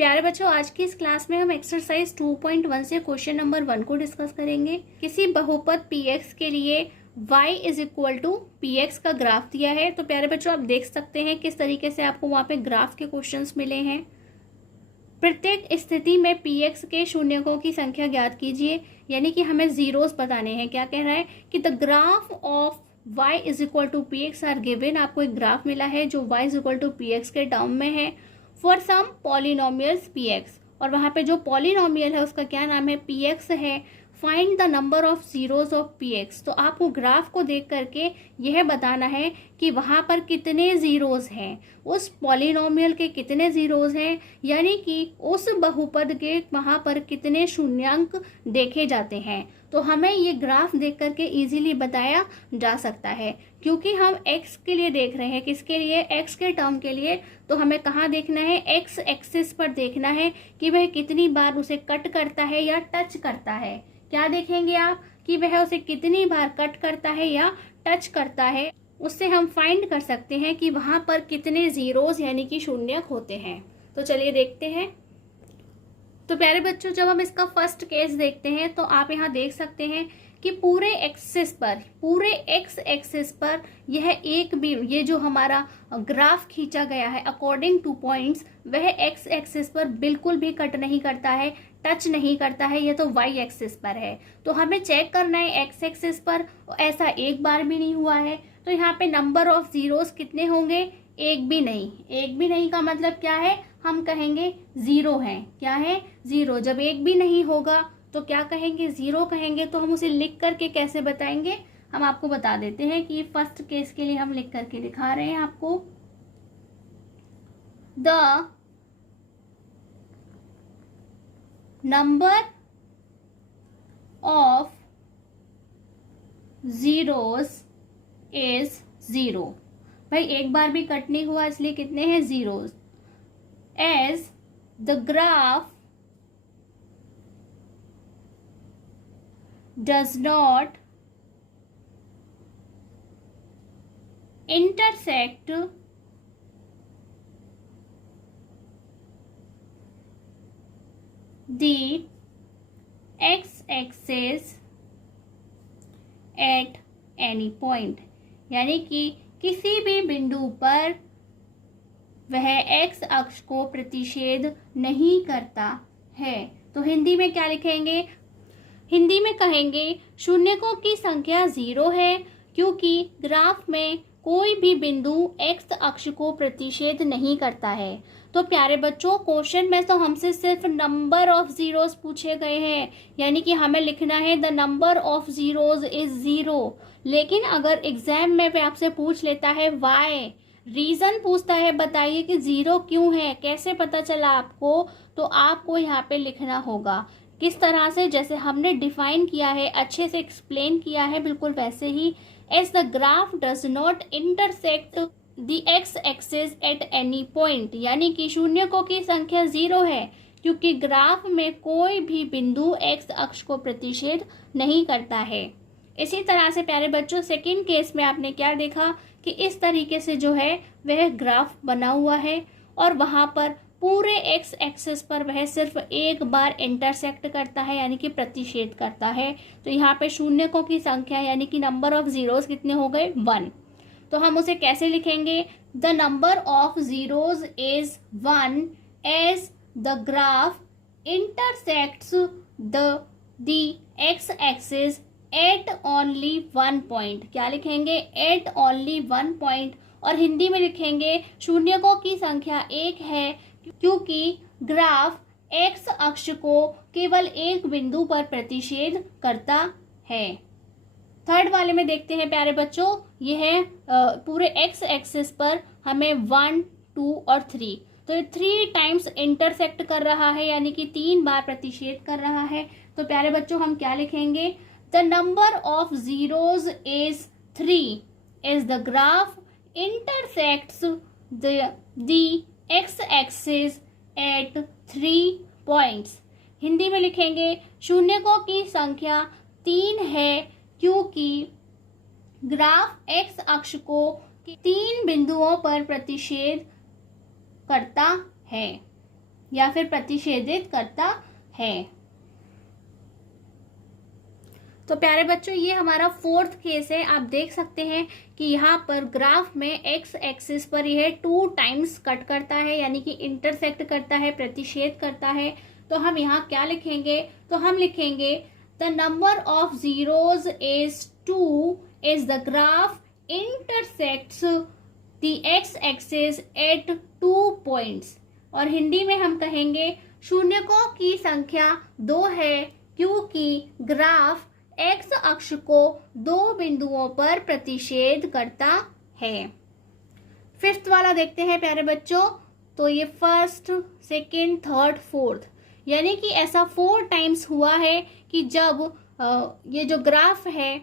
प्यारे बच्चों, आज की इस क्लास में हम एक्सरसाइज 2.1 से क्वेश्चन नंबर 1 को डिस्कस करेंगे। किसी बहुपद px के लिए y is equal to px का ग्राफ दिया है। तो प्यारे बच्चों, आप देख सकते हैं किस तरीके से आपको वहां पे ग्राफ के क्वेश्चंस मिले हैं। प्रत्येक स्थिति में px के शून्यकों की संख्या ज्ञात कीजिए, यानी कि हमें जीरोस बताने हैं। क्या कह रहा है कि the graph of y is equal to px are given. आपको एक ग्राफ मिला है जो y is equal to px के टर्म में है फॉर सम पॉलिनोमियल्स px, और वहां पे जो पॉलिनोमियल है उसका क्या नाम है, px है। Find the number of zeros of px। तो आपको ग्राफ को देख करके यह बताना है कि वहां पर कितने जीरोस हैं, उस पॉलिनोमियल के कितने जीरोस हैं, यानी कि उस बहुपद के वहां पर कितने शून्यांक देखे जाते हैं। तो हमें ये ग्राफ देख करके इजीली बताया जा सकता है, क्योंकि हम x के लिए देख रहे हैं। किसके लिए? x के टर्म के लिए। तो हमें कहाँ देखना है? x एक्सिस पर देखना है कि वह कितनी बार उसे कट करता है या टच करता है। क्या देखेंगे आप कि वह उसे कितनी बार कट करता है या टच करता है। उससे हम फाइंड कर सकते हैं कि वहां पर कितने जीरोस यानी कि शून्यक होते हैं। तो चलिए देखते हैं। तो प्यारे बच्चों, जब हम इसका फर्स्ट केस देखते हैं तो आप यहाँ देख सकते हैं कि पूरे एक्सिस पर, पूरे एक्स एक्सिस पर यह एक भी, ये जो हमारा ग्राफ खींचा गया है अकॉर्डिंग टू पॉइंट्स, वह एक्स एक्सिस पर बिल्कुल भी कट नहीं करता है, टच नहीं करता है। यह तो वाई एक्सिस पर है। तो हमें चेक करना है एक्स एक्सिस पर, ऐसा एक बार भी नहीं हुआ है। तो यहाँ पे नंबर ऑफ जीरोस कितने होंगे? एक भी नहीं। एक भी नहीं का मतलब क्या है? हम कहेंगे जीरो है। क्या है? जीरो। जब एक भी नहीं होगा तो क्या कहेंगे? जीरो कहेंगे। तो हम उसे लिख करके कैसे बताएंगे? हम आपको बता देते हैं कि फर्स्ट केस के लिए हम लिख करके दिखा रहे हैं आपको। The number of zeros is zero. भाई एक बार भी कट नहीं हुआ, इसलिए कितने हैं? Zeros. As the graph does not intersect the x-axis at any point, यानी कि किसी भी बिंदु पर वह x अक्ष को प्रतिच्छेद नहीं करता है। तो हिंदी में क्या लिखेंगे? हिंदी में कहेंगे शून्यकों की संख्या जीरो है, क्योंकि ग्राफ में कोई भी बिंदु x अक्ष को प्रतिच्छेद नहीं करता है। तो प्यारे बच्चों, क्वेश्चन में तो हमसे सिर्फ नंबर ऑफ जीरोस पूछे गए हैं, यानी कि हमें लिखना है the number of zeros is zero. लेकिन अगर एग्जाम में भी आपसे पूछ लेता है वाई, रीजन पूछता है, बताइए कि जीरो क्यों है, कैसे पता चला आपको, तो आपको यहाँ पे लिखना होगा किस तरह से, जैसे हमने डिफाइन किया है, अच्छे से एक्सप्लेन किया है, बिल्कुल वैसे ही। As the graph does not intersect the x axis at any point, यानी कि शून्यकों की संख्या जीरो है क्योंकि ग्राफ में कोई भी बिंदु एक्स अक्ष को प्रतिच्छेद नहीं करता है। इसी तरह से प्यारे बच्चों, सेकंड केस में आपने क्या देखा कि इस तरीके से जो है वह ग्राफ बना हुआ है और वहां पर पूरे एक्स एक्सिस पर वह सिर्फ एक बार इंटरसेक्ट करता है, यानी कि प्रतिच्छेद करता है। तो यहाँ पे शून्यकों की संख्या यानी कि नंबर ऑफ जीरोस कितने हो गए? 1। तो हम उसे कैसे लिखेंगे? The number of zeros is 1 as the graph intersects the x axis at only 1 point. क्या लिखेंगे? At only 1 point. और हिंदी में लिखेंगे शून्यकों की संख्या एक है क्योंकि ग्राफ एक्स अक्ष को केवल एक बिंदु पर प्रतिच्छेद करता है। थर्ड वाले में देखते हैं प्यारे बच्चों, यह पूरे एक्स एक्सिस पर हमें 1, 2 और 3, तो 3 टाइम्स इंटरसेक्ट कर रहा है, यानी कि 3 बार प्रतिच्छेद कर रहा है। तो प्यारे बच्चों हम क्या लिखेंगे? The number of zeros is 3 as the graph intersects the x axis at 3 points. Hindi में लिखेंगे शून्यकों की संख्या 3 है क्योंकि ग्राफ एक्स अक्ष को 3 बिंदुओं पर प्रतिच्छेद करता है। या फिर प्रतिषेधित करता है। तो प्यारे बच्चों, ये हमारा फोर्थ केस है। आप देख सकते हैं कि यहाँ पर ग्राफ में एक्स एक्सिस पर यह 2 टाइम्स कट करता है, यानी कि इंटरसेक्ट करता है, प्रतिषेध करता है। तो हम यहाँ क्या लिखेंगे? तो हम लिखेंगे the number of zeros is 2 is the graph intersects the x axis eight 2 points. और हिंदी में हम कहेंगे शून्यकों की संख्या 2 है क्योंकि ग्राफ एक्स अक्ष को 2 बिंदुओं पर प्रतिषेध करता है। फिफ्थ वाला देखते हैं प्यारे बच्चों। तो ये फर्स्ट, सेकंड, थर्ड, फोर्थ, यानी कि ऐसा 4 टाइम्स हुआ है कि जब ये जो ग्राफ है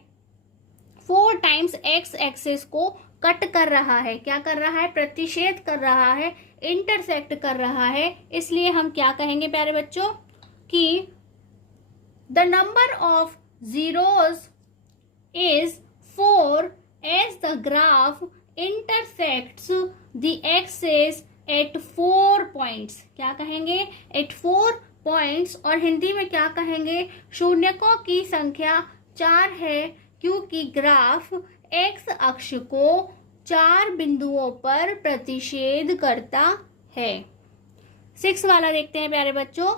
4 टाइम्स एक्स एक्सिस को कट कर रहा है। क्या कर रहा है? प्रतिषेध कर रहा है, इंटरसेक्ट कर रहा है। इसलिए हम क्या कहेंगे प्यारे बच्चों कि the number of zeros is 4 as the graph intersects the axis at 4 points। क्या कहेंगे? at 4 points। और हिंदी में क्या कहेंगे? शून्यकों की संख्या 4 है क्योंकि ग्राफ एक्स अक्ष को 4 बिंदुओं पर प्रतिषेध करता है। 6 वाला देखते हैं प्यारे बच्चों।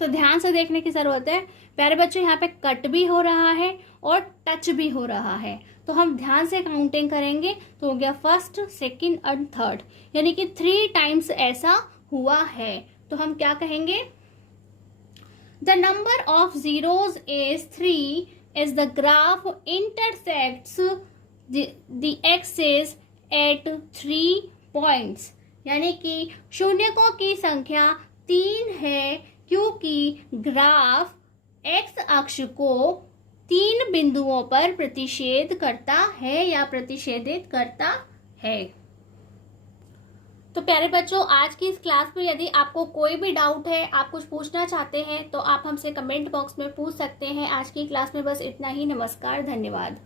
तो ध्यान से देखने की जरूरत है प्यारे बच्चों। यहाँ पे कट भी हो रहा है और टच भी हो रहा है। तो हम ध्यान से काउंटिंग करेंगे तो हो गया फर्स्ट, सेकंड एंड थर्ड, यानी कि 3 टाइम्स ऐसा हुआ है। तो हम क्या कहेंगे? The number of zeros is 3 is the graph intersects the axis at 3 points, यानी कि शून्यकों की संख्या 3 है क्योंकि ग्राफ एक्स अक्ष को 3 बिंदुओं पर प्रतिषेध करता है या प्रतिषेधित करता है। तो प्यारे बच्चों, आज की इस क्लास में यदि आपको कोई भी डाउट है, आप कुछ पूछना चाहते हैं तो आप हमसे कमेंट बॉक्स में पूछ सकते हैं। आज की क्लास में बस इतना ही। नमस्कार, धन्यवाद।